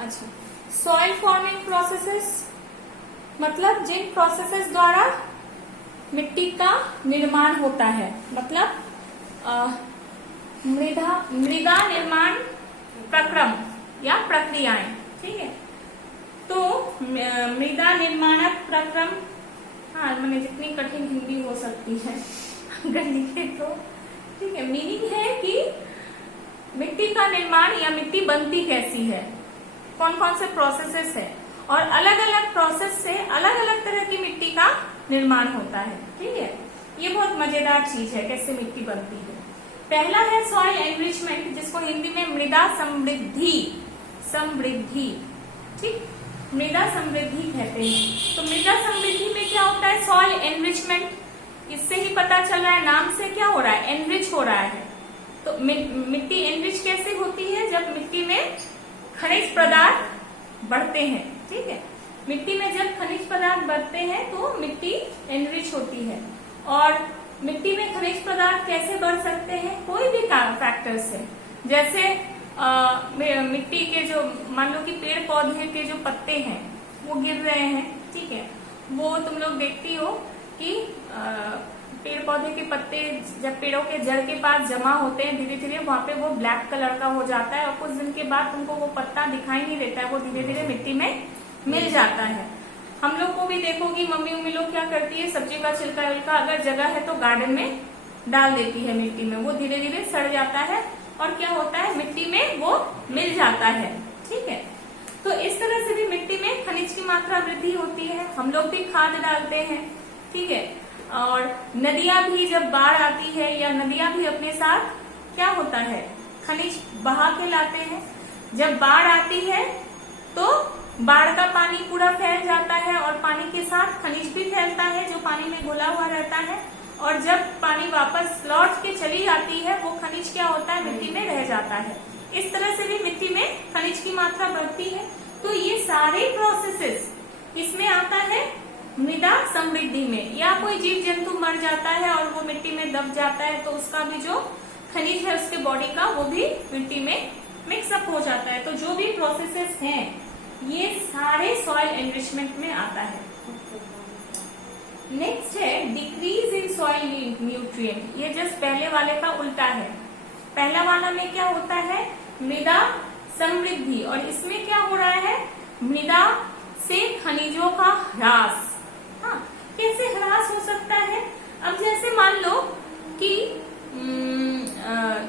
अच्छा, soil forming processes मतलब जिन processes द्वारा मिट्टी का निर्माण होता है, मतलब मृदा निर्माण प्रक्रम या प्रक्रियाएं। ठीक है, तो मृदा निर्माणक प्रक्रम, हाँ मैंने जितनी कठिन हिंदी हो सकती है अगर लिखे तो ठीक है। मीनिंग है कि मिट्टी का निर्माण या मिट्टी बनती कैसी है, कौन कौन से प्रोसेसेस है, और अलग अलग प्रोसेस से अलग अलग तरह की मिट्टी का निर्माण होता है। ठीक है, ये बहुत मजेदार चीज है कैसे मिट्टी बनती है। पहला है सॉइल एनरिचमेंट, जिसको हिंदी में मृदा समृद्धि, ठीक, मृदा समृद्धि कहते हैं। तो मृदा समृद्धि में क्या होता है, सॉइल एनरिचमेंट, इससे ही पता चल रहा है, नाम से क्या हो रहा है, एनरिच हो रहा है। तो मिट्टी एनरिच कैसे होती है, जब मिट्टी में खनिज पदार्थ बढ़ते हैं। ठीक है, मिट्टी में जब खनिज पदार्थ बढ़ते हैं तो मिट्टी एनरिच होती है। और मिट्टी में खनिज पदार्थ कैसे बढ़ सकते हैं, कोई भी फैक्टर से, जैसे मिट्टी के जो, मान लो कि पेड़ पौधे के जो पत्ते हैं वो गिर रहे हैं। ठीक है, वो तुम लोग देखती हो कि पेड़ पौधे के पत्ते जब पेड़ों के जड़ के पास जमा होते हैं, धीरे धीरे वहां पे वो ब्लैक कलर का हो जाता है और कुछ दिन के बाद तुमको वो पत्ता दिखाई नहीं देता है, वो धीरे धीरे मिट्टी में मिल जाता है। हम लोग को भी देखोगी मम्मी उम्मी लोग क्या करती है, सब्जी का छिलका विलका अगर जगह है तो गार्डन में डाल देती है मिट्टी में, वो धीरे धीरे सड़ जाता है और क्या होता है, मिट्टी में वो मिल जाता है। ठीक है, तो इस तरह से भी मिट्टी में खनिज की मात्रा वृद्धि होती है। हम लोग भी खाद डालते हैं। ठीक है, और नदियां भी जब बाढ़ आती है, या नदियां भी अपने साथ क्या होता है, खनिज बहा के लाते हैं। जब बाढ़ आती है तो बाढ़ का पानी पूरा फैल जाता है और पानी के साथ खनिज भी फैलता है जो पानी में घुला हुआ रहता है, और जब पानी वापस लौट के चली जाती है वो खनिज क्या होता है, मिट्टी में रह जाता है। इस तरह से भी मिट्टी में खनिज की मात्रा बढ़ती है। तो ये सारे प्रोसेसेस इसमें आता है मृदा समृद्धि में। या कोई जीव जंतु मर जाता है और वो मिट्टी में दब जाता है तो उसका भी जो खनिज है उसके बॉडी का वो भी मिट्टी में मिक्सअप हो जाता है। तो जो भी प्रोसेसेस हैं ये सारे सॉइल एनरिचमेंट में आता है। नेक्स्ट है डिक्रीज इन सॉइल न्यूट्रिएंट। ये जस्ट पहले वाले का उल्टा है। पहला वाला में क्या होता है, मृदा समृद्धि, और इसमें क्या हो रहा है, मृदा से खनिजों का ह्रास। हाँ, कैसे ह्रास हो सकता है, अब जैसे मान लो कि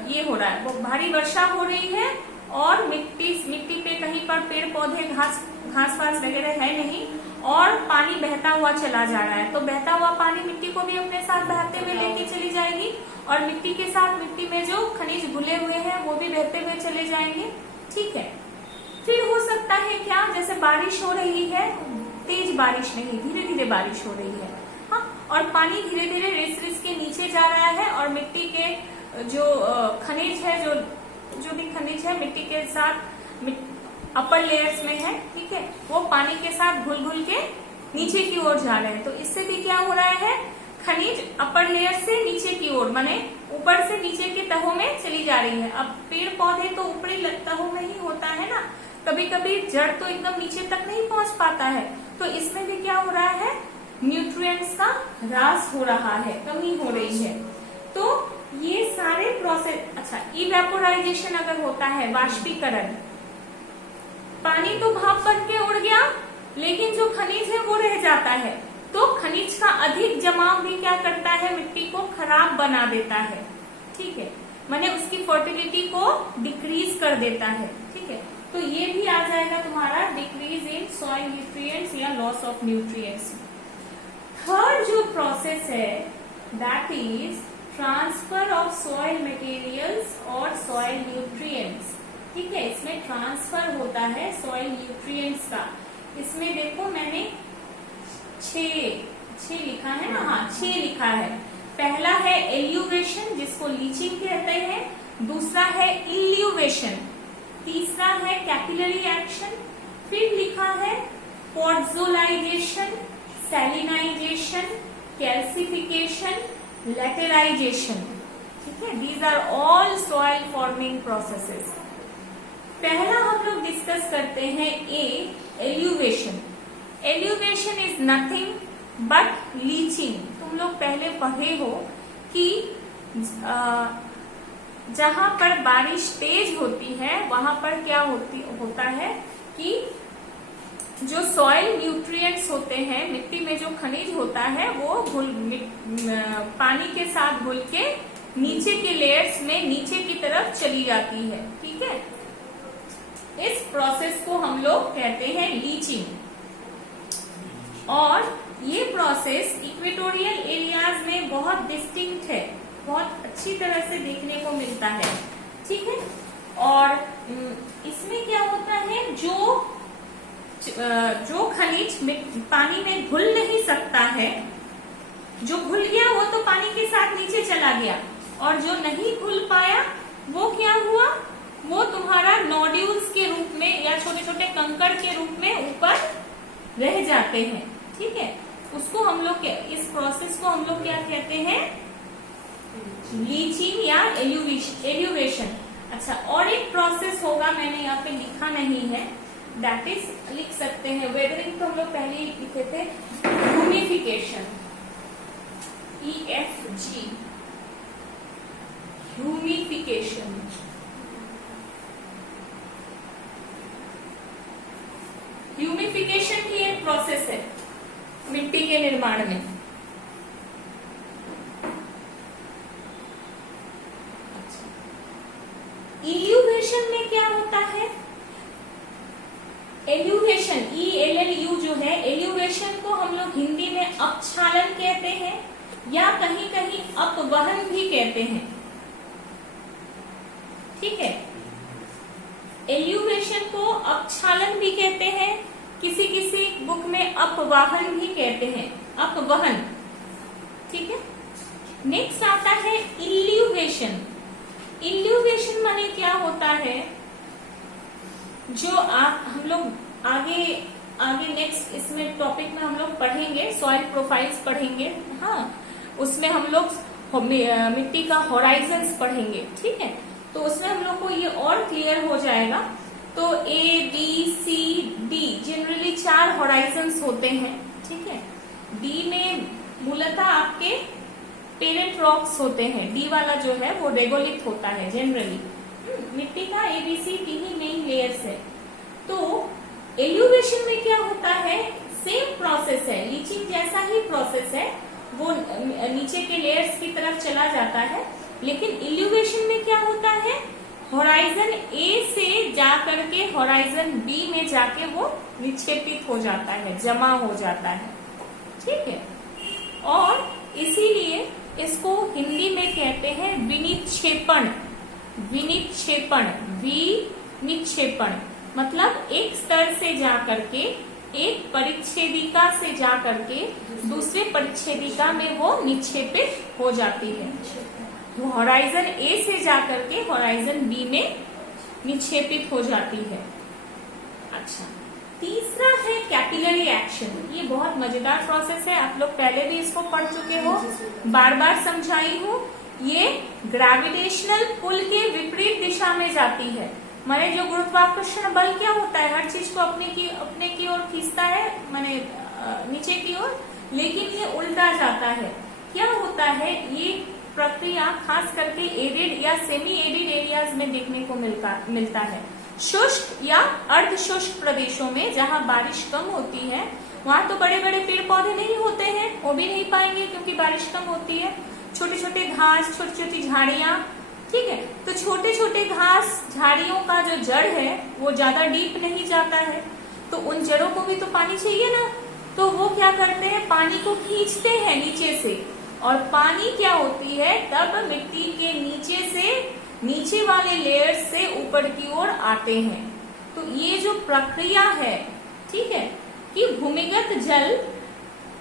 ये हो रहा है, वो भारी वर्षा हो रही है और मिट्टी पे कहीं पर पेड़ पौधे घास फास वगैरह है नहीं और पानी बहता हुआ चला जा रहा है। तो बहता हुआ पानी मिट्टी को भी अपने साथ बहते हुए लेके चली जाएगी और मिट्टी के साथ मिट्टी में जो खनिज घुले हुए हैं वो भी बहते हुए चले जाएंगे। ठीक है, फिर हो सकता है क्या, जैसे बारिश हो रही है, तेज बारिश नहीं, धीरे धीरे बारिश हो रही है, हाँ, और पानी धीरे धीरे रिस रिस के नीचे जा रहा है और मिट्टी के जो खनिज है, जो भी खनिज है मिट्टी के साथ अपर लेयर्स में है, ठीक है, वो पानी के साथ घुल घुल के नीचे की ओर जा रहे हैं। तो इससे भी क्या हो रहा है, खनिज अपर लेयर से नीचे की ओर, माने ऊपर से नीचे के तहों में चली जा रही है। अब पेड़ पौधे तो ऊपरी तहों में ही होता है ना, कभी कभी जड़ तो एकदम नीचे तक नहीं पहुंच पाता है। तो इसमें भी क्या हो रहा है, न्यूट्रिएंट्स का ह्रास हो रहा है, कमी हो रही है। तो ये सारे प्रोसेस, अच्छा, इवेपोराइजेशन अगर होता है, वाष्पीकरण, पानी तो भाप बन के उड़ गया लेकिन जो खनिज है वो रह जाता है। तो खनिज का अधिक जमाव भी क्या करता है, मिट्टी को खराब बना देता है। ठीक है, माने उसकी फर्टिलिटी को डिक्रीज कर देता है। ठीक है, तो ये भी आ जाएगा तुम्हारा डिक्रीज इन सॉइल न्यूट्रिएंट्स या लॉस ऑफ न्यूट्रिएंट्स। थर्ड जो प्रोसेस है that is transfer of soil materials और सॉइल न्यूट्रिएंट्स। ठीक है, इसमें ट्रांसफर होता है सॉइल न्यूट्रिएंट्स का। इसमें देखो मैंने 6 लिखा है ना, हाँ 6 लिखा है। पहला है एल्यूवेशन, जिसको लीचिंग कहते हैं। दूसरा है इल्यूवेशन। तीसरा है कैपिलरी एक्शन। फिर लिखा है पोर्ट्जोलाइजेशन, सैलिनाइजेशन, कैल्सिफिकेशन, लेटेराइजेशन। ठीक है, these are all soil forming processes. पहला हम लोग डिस्कस कर करते हैं A, eluviation. Eluviation is nothing but leaching. तुम लोग पहले पढ़े हो कि जहां पर बारिश तेज होती है वहां पर क्या होता है कि जो सॉइल न्यूट्रिएंट्स होते हैं, मिट्टी में जो खनिज होता है वो पानी के साथ घुल के नीचे के लेयर्स में नीचे की तरफ चली जाती है। ठीक है, इस प्रोसेस को हम लोग कहते हैं लीचिंग। और ये प्रोसेस इक्वेटोरियल एरियाज में बहुत डिस्टिंक्ट है, बहुत अच्छी तरह से देखने को मिलता है। ठीक है, और इसमें क्या होता है, जो खनिज पानी में घुल नहीं सकता है, जो घुल गया वो तो पानी के साथ नीचे चला गया, और जो नहीं घुल पाया वो क्या हुआ, वो तुम्हारा नोड्यूल्स के रूप में या छोटे छोटे कंकड़ के रूप में ऊपर रह जाते हैं। ठीक है, उसको हम लोग इस प्रोसेस को हम लोग क्या कहते हैं, लीचिंग या एल्यूवेशन। अच्छा, और एक प्रोसेस होगा, मैंने यहाँ पे लिखा नहीं है, दैट इज लिख सकते हैं, वेदरिंग तो हम लोग पहले ही लिखे थे, ह्यूमिफिकेशन, EFG, ह्यूमिफिकेशन। ह्यूमिफिकेशन की एक प्रोसेस है मिट्टी के निर्माण में। इल्यूवेशन में क्या होता है, एल्यूवेशन, ELLU जो है, एल्यूवेशन को हम लोग हिंदी में अपक्षालन कहते हैं या कहीं कहीं अपवहन भी कहते हैं। ठीक है, एल्यूवेशन को अपक्षालन भी कहते हैं, किसी किसी बुक में अपवाहन भी कहते हैं, अपवहन। ठीक है, नेक्स्ट आता है इल्यूवेशन। इल्यूवेशन माने क्या होता है, जो हम लोग आगे नेक्स्ट इसमें टॉपिक में हम लोग पढ़ेंगे, सॉइल प्रोफाइल्स पढ़ेंगे। हाँ, उसमें हम लोग मिट्टी का होराइजन्स पढ़ेंगे। ठीक है, तो उसमें हम लोग को ये और क्लियर हो जाएगा। तो ABCD जनरली 4 होराइजन्स होते हैं। ठीक है, D में मूलतः आपके पेरेंट रॉक्स होते हैं, D वाला जो है वो रेगोलिथ होता है जनरली। मिट्टी का ABCD ही मेन लेयर्स है। तो एल्यूवेशन में क्या होता है, सेम प्रोसेस है, लीचिंग जैसा ही प्रोसेस है, वो नीचे के लेयर्स की तरफ चला जाता है। लेकिन इल्यूवेशन में क्या होता है, होराइजन A से जा करके होराइजन B में जाके वो निक्षेपित हो जाता है, जमा हो जाता है। ठीक है, और इसीलिए इसको हिंदी में कहते हैं विनिक्षेपण। विनिक्षेपण, विनिक्षेपण मतलब एक स्तर से जा करके, एक परिच्छेदिका से जा करके दूसरे परिच्छेदिका में वो निक्षेपित हो जाती है। तो होराइजन A से जा करके होराइजन B में निक्षेपित हो जाती है। अच्छा, तीसरा है कैपिलरी एक्शन। ये बहुत मजेदार प्रोसेस है, आप लोग पहले भी इसको पढ़ चुके हो, बार बार समझाई हूँ। ये ग्रेविटेशनल पुल के विपरीत दिशा में जाती है। माने जो गुरुत्वाकर्षण बल क्या होता है, हर चीज को अपने की ओर खींचता है, माने नीचे की ओर, लेकिन ये उल्टा जाता है। क्या होता है, ये प्रक्रिया खास करके एरिड या सेमी एरिड एरियाज में देखने को मिलता है। शुष्क या अर्ध शुष्क प्रदेशों में जहाँ बारिश कम होती है, वहाँ तो बड़े बड़े पेड़ पौधे नहीं होते हैं, वो भी नहीं पाएंगे क्योंकि बारिश कम होती है। छोटे छोटे घास, छोटी छोटी झाड़ियां। ठीक है, तो छोटे छोटे घास झाड़ियों का जो जड़ है वो ज्यादा डीप नहीं जाता है, तो उन जड़ों को भी तो पानी चाहिए ना। तो वो क्या करते हैं, पानी को खींचते हैं नीचे से, और पानी क्या होती है, तब मिट्टी के नीचे से, नीचे वाले लेयर से ऊपर की ओर आते हैं। तो ये जो प्रक्रिया है, ठीक है, कि भूमिगत जल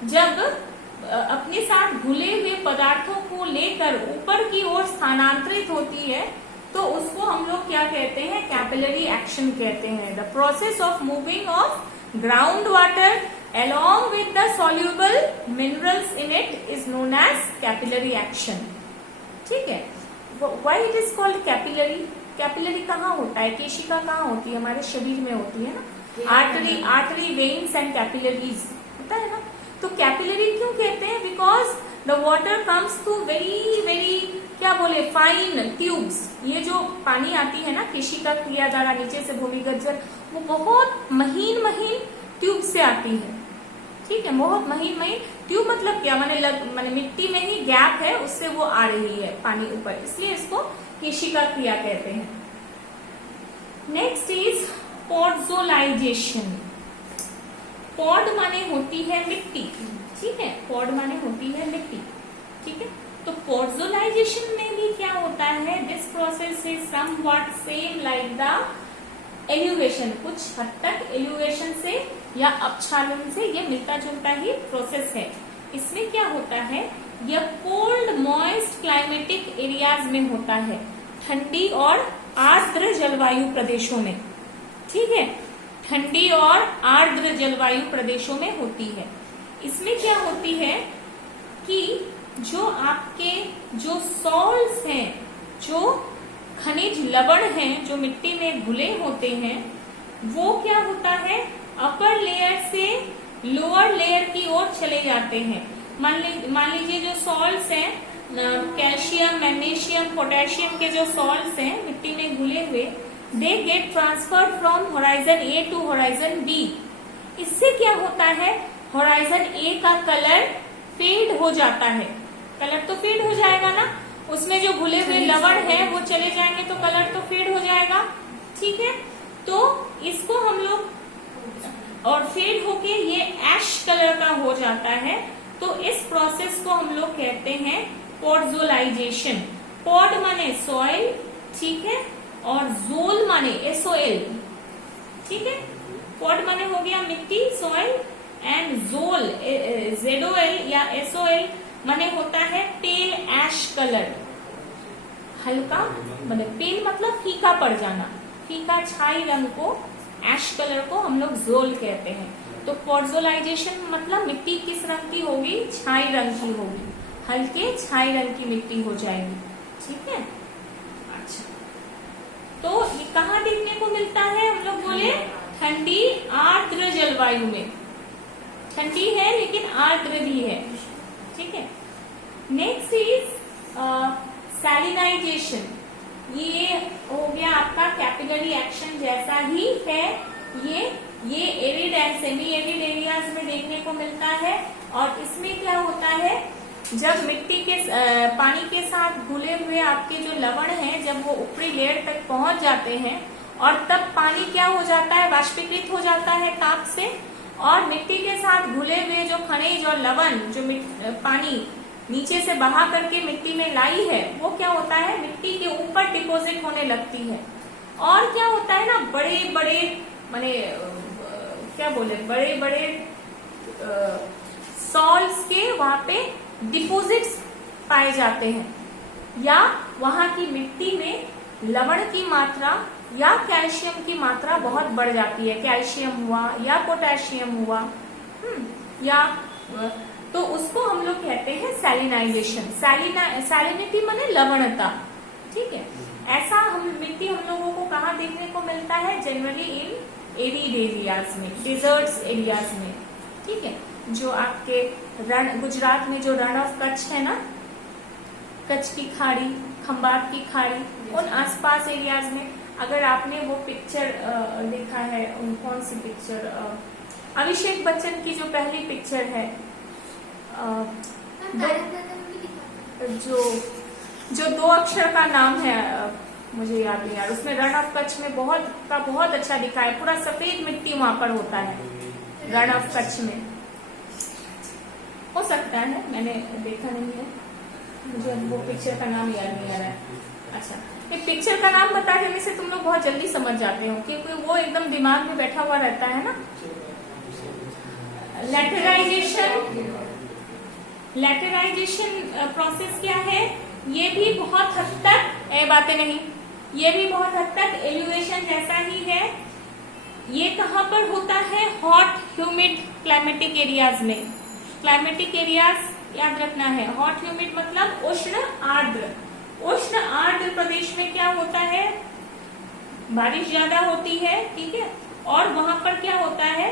जब अपने साथ घुले हुए पदार्थों को लेकर ऊपर की ओर स्थानांतरित होती है, तो उसको हम लोग क्या कहते हैं, कैपिलरी एक्शन कहते हैं। The process of moving of ground water along with the soluble minerals in it is known as capillary action. ठीक है, why it is called capillary? Capillary कहाँ होता है, केशिका कहाँ होती है, हमारे शरीर में होती है ना, आर्टरी वेन्स एंड कैपिलरीज होता है ना। तो कैपिलरी क्यों कहते हैं, because the water comes through very very क्या बोले फाइन ट्यूब्स। ये जो पानी आती है ना केशिका क्रिया द्वारा नीचे से भूमिगत जल, वो बहुत महीन महीन ट्यूब से आती है, ठीक है, बहुत महीन महीन ट्यूब मतलब क्या, माने मिट्टी में ही गैप है उससे वो आ रही है पानी ऊपर, इसलिए इसको केशिका क्रिया कहते हैं। Next is पॉडजोलाइजेशन। पॉड माने होती है मिट्टी, ठीक है, पॉड माने होती है मिट्टी, ठीक है। तो पॉडजोलाइजेशन में भी क्या होता है, this process is somewhat same like the eluviation, कुछ हद तक एल्यूवेशन से या अपक्षालन से ये मिलता जुलता ही प्रोसेस है। इसमें क्या होता है, यह कोल्ड मॉइस्ट क्लाइमेटिक एरियाज में होता है, ठंडी और आर्द्र जलवायु प्रदेशों में, ठीक है, ठंडी और आर्द्र जलवायु प्रदेशों में होती है। इसमें क्या होती है कि जो आपके जो सॉल्ट्स हैं, जो खनिज लवण हैं, जो मिट्टी में घुले होते हैं, वो क्या होता है अपर लेयर से लोअर लेयर की ओर चले जाते हैं। मान लीजिए जो सॉल्ट्स हैं, कैल्शियम, मैग्नीशियम, पोटेशियम के जो सॉल्ट्स हैं मिट्टी में घुले हुए, they get transferred from horizon A to horizon B. इससे क्या होता है, होराइजन ए का कलर फेड हो जाता है, कलर तो फेड हो जाएगा ना, उसमें जो घुले हुए लवण है वो चले जाएंगे तो कलर तो फेड हो जाएगा, ठीक है। तो इसको हम लोग, और फेड होके ये ऐश कलर का हो जाता है, तो इस प्रोसेस को हम लोग कहते हैं पॉडजोलाइजेशन। पॉड माने सॉइल, ठीक है, और जोल माने SOL, ठीक है, पॉड माने हो गया मिट्टी, सॉइल, एंड जोल ZOL या SOL माने होता है पेल ऐश कलर, हल्का, मतलब पेल मतलब फीका पड़ जाना, फीका छाई रंग को, ऐश कलर को हम लोग जोल कहते हैं। तो पॉडजोलाइजेशन मतलब मिट्टी किस रंग की होगी, छाई रंग की होगी, हल्के छाई रंग की मिट्टी हो जाएगी, ठीक है। अच्छा, तो ये कहाँ देखने को मिलता है, हम लोग बोले ठंडी आर्द्र जलवायु में, ठंडी है लेकिन आर्द्र भी है, ठीक है। Next is salinization. ये हो गया आपका कैपिलरी एक्शन जैसा ही है, ये arid and semi arid areas में देखने को मिलता है। और इसमें क्या होता है, जब मिट्टी के पानी के साथ घुले हुए आपके जो लवण हैं, जब वो ऊपरी लेयर तक पहुंच जाते हैं, और तब पानी क्या हो जाता है, वाष्पीकृत हो जाता है ताप से, और मिट्टी के साथ घुले हुए जो खनिज और लवण जो पानी नीचे से बहा करके मिट्टी में लाई है, वो क्या होता है मिट्टी के ऊपर डिपॉजिट होने लगती है। और क्या होता है ना, बड़े बड़े माने क्या बोले, बड़े बड़े सॉल्ट्स के वहां पे डिपॉजिट्स पाए जाते हैं, या वहां की मिट्टी में लवण की मात्रा या कैल्शियम की मात्रा बहुत बढ़ जाती है, कैल्शियम हुआ या पोटेशियम हुआ, या तो उसको हम लोग कहते हैं सैलिनाइजेशन। सैलिनिटी माने लवणता, ठीक है। ऐसा मिट्टी हम लोगों को कहाँ देखने को मिलता है, जनरली इन एरिड एरियाज में, डिजर्ट्स एरियाज में, ठीक है। जो आपके गुजरात में जो रण ऑफ कच्छ है ना, कच्छ की खाड़ी, खंबात की खाड़ी, उन आसपास एरियाज में, अगर आपने वो पिक्चर देखा है, कौन सी पिक्चर, अभिषेक बच्चन की जो पहली पिक्चर है, जो 2 अक्षर का नाम है, मुझे याद नहीं यार, उसमें रण ऑफ कच्छ में बहुत अच्छा दिखा है, पूरा सफेद मिट्टी वहां पर होता है रण ऑफ कच्छ में, हो सकता है, मैंने देखा नहीं है, मुझे वो पिक्चर का नाम याद नहीं आ रहा है। अच्छा, एक पिक्चर का नाम बता देने से तुम लोग बहुत जल्दी समझ जाते हो, क्योंकि वो एकदम दिमाग में बैठा हुआ रहता है ना। लैटेराइजेशन प्रोसेस क्या है, ये भी बहुत हद तक बातें नहीं, ये भी बहुत हद तक एलिवेशन जैसा ही है। ये कहाँ पर होता है, हॉट ह्यूमिड क्लाइमेटिक एरियाज में। क्लाइमेटिक एरियाज याद रखना है, हॉट ह्यूमिड मतलब उष्ण आर्द्र। उष्ण आर्द्र प्रदेश में क्या होता है, बारिश ज्यादा होती है, ठीक है, और वहां पर क्या होता है,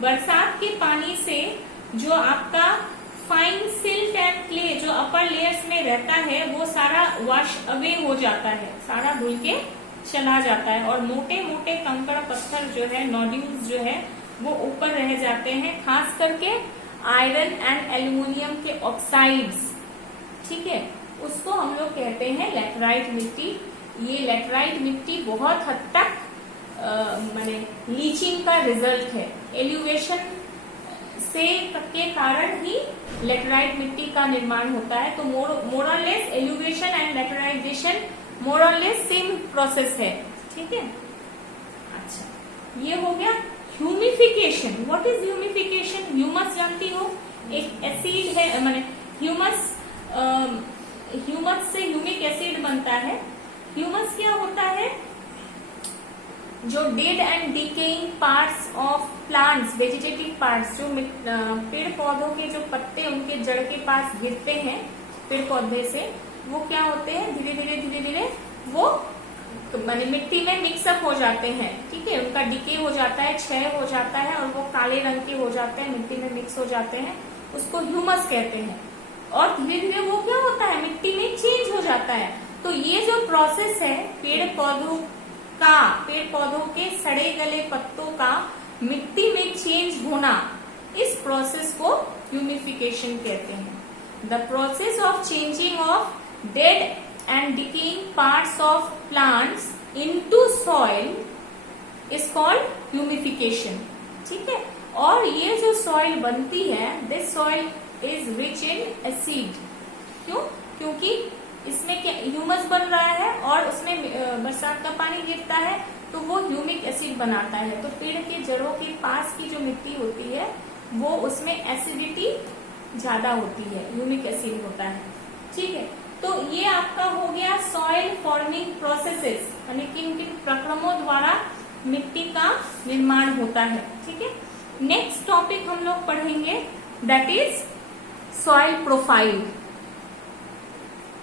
बरसात के पानी से जो आपका फाइन सिल्ट एंड क्ले जो अपर लेयर्स में रहता है वो सारा वॉश अवे हो जाता है, सारा धुल के चला जाता है, और मोटे मोटे कंकड़ पत्थर जो है, नोड्यूल्स जो है वो ऊपर रह जाते हैं, खास करके आयरन एंड एल्यूमिनियम के ऑक्साइड्स, ठीक है, उसको हम लोग कहते हैं लैटराइट मिट्टी। ये लैटराइट मिट्टी बहुत हद तक माने लीचिंग का रिजल्ट है। एलिवेशन से के कारण ही लैटराइट मिट्टी का निर्माण होता है। तो मोर और लेस एलिवेशन एंड लैटराइजेशन मोर और लेस सेम प्रोसेस है, ठीक है। अच्छा, ये हो गया humification. What is humification? Humus जानती हो, एक एसिड है, माने ह्यूमस से ह्यूमिक एसिड बनता है। ह्यूमस क्या होता है? जो dead and decaying parts of plants, vegetative parts, जो पेड़ पौधों के जो पत्ते उनके जड़ के पास गिरते हैं पेड़ पौधे से, वो क्या होते हैं, धीरे धीरे वो माने मिट्टी में मिक्सअप हो जाते हैं, ठीक है, उनका डिके हो जाता है, क्षय हो जाता है, और वो काले रंग के हो जाते हैं, मिट्टी में मिक्स हो जाते हैं, उसको ह्यूमस कहते हैं। और धीरे धीरे वो क्या होता है, मिट्टी में चेंज हो जाता है। तो ये जो प्रोसेस है पेड़ पौधों के सड़े गले पत्तों का मिट्टी में चेंज होना, इस प्रोसेस को ह्यूमिफिकेशन कहते हैं। The process of changing of dead and decaying parts of plants into soil is called humification, ठीक है। और ये जो सॉइल बनती है, this soil is rich in acid. क्यों? क्योंकि इसमें क्या ह्यूमस बन रहा है और उसमें बरसात का पानी गिरता है, तो वो ह्यूमिक एसिड बनाता है। तो पेड़ के जड़ों के पास की जो मिट्टी होती है वो उसमें एसिडिटी ज्यादा होती है, ह्यूमिक एसिड होता है, ठीक है। तो ये आपका हो गया सॉइल फॉर्मिंग प्रोसेसेस, यानी किन किन प्रक्रमों द्वारा मिट्टी का निर्माण होता है, ठीक है। नेक्स्ट टॉपिक हम लोग पढ़ेंगे, दैट इज सॉइल प्रोफाइल।